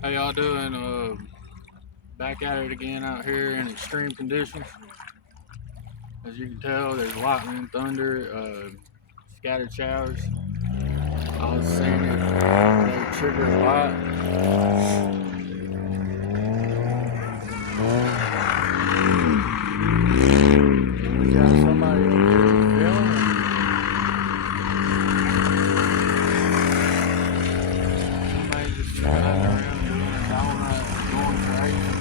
How y'all doing? Back at it again out here in extreme conditions. As you can tell, there's lightning, thunder, scattered showers. I was seeing it they trigger light. And we got somebody up here filming. Somebody just driving around doing a donut, going crazy.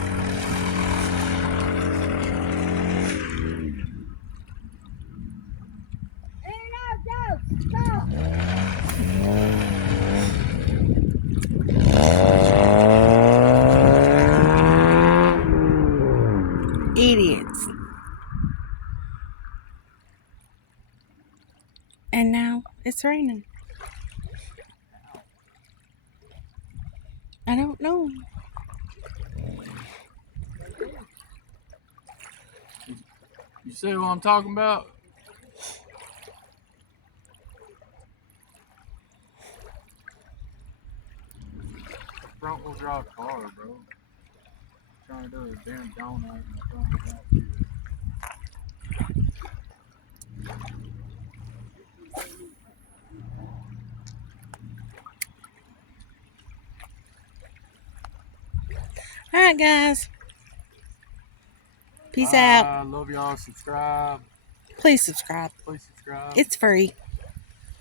Idiots. And now it's raining. I don't know. You see what I'm talking about? Front wheel drive car, bro. Trying to do a damn donut in the front of that. Alright, guys. Peace out. Love y'all. Subscribe. Please subscribe. Please subscribe. It's free.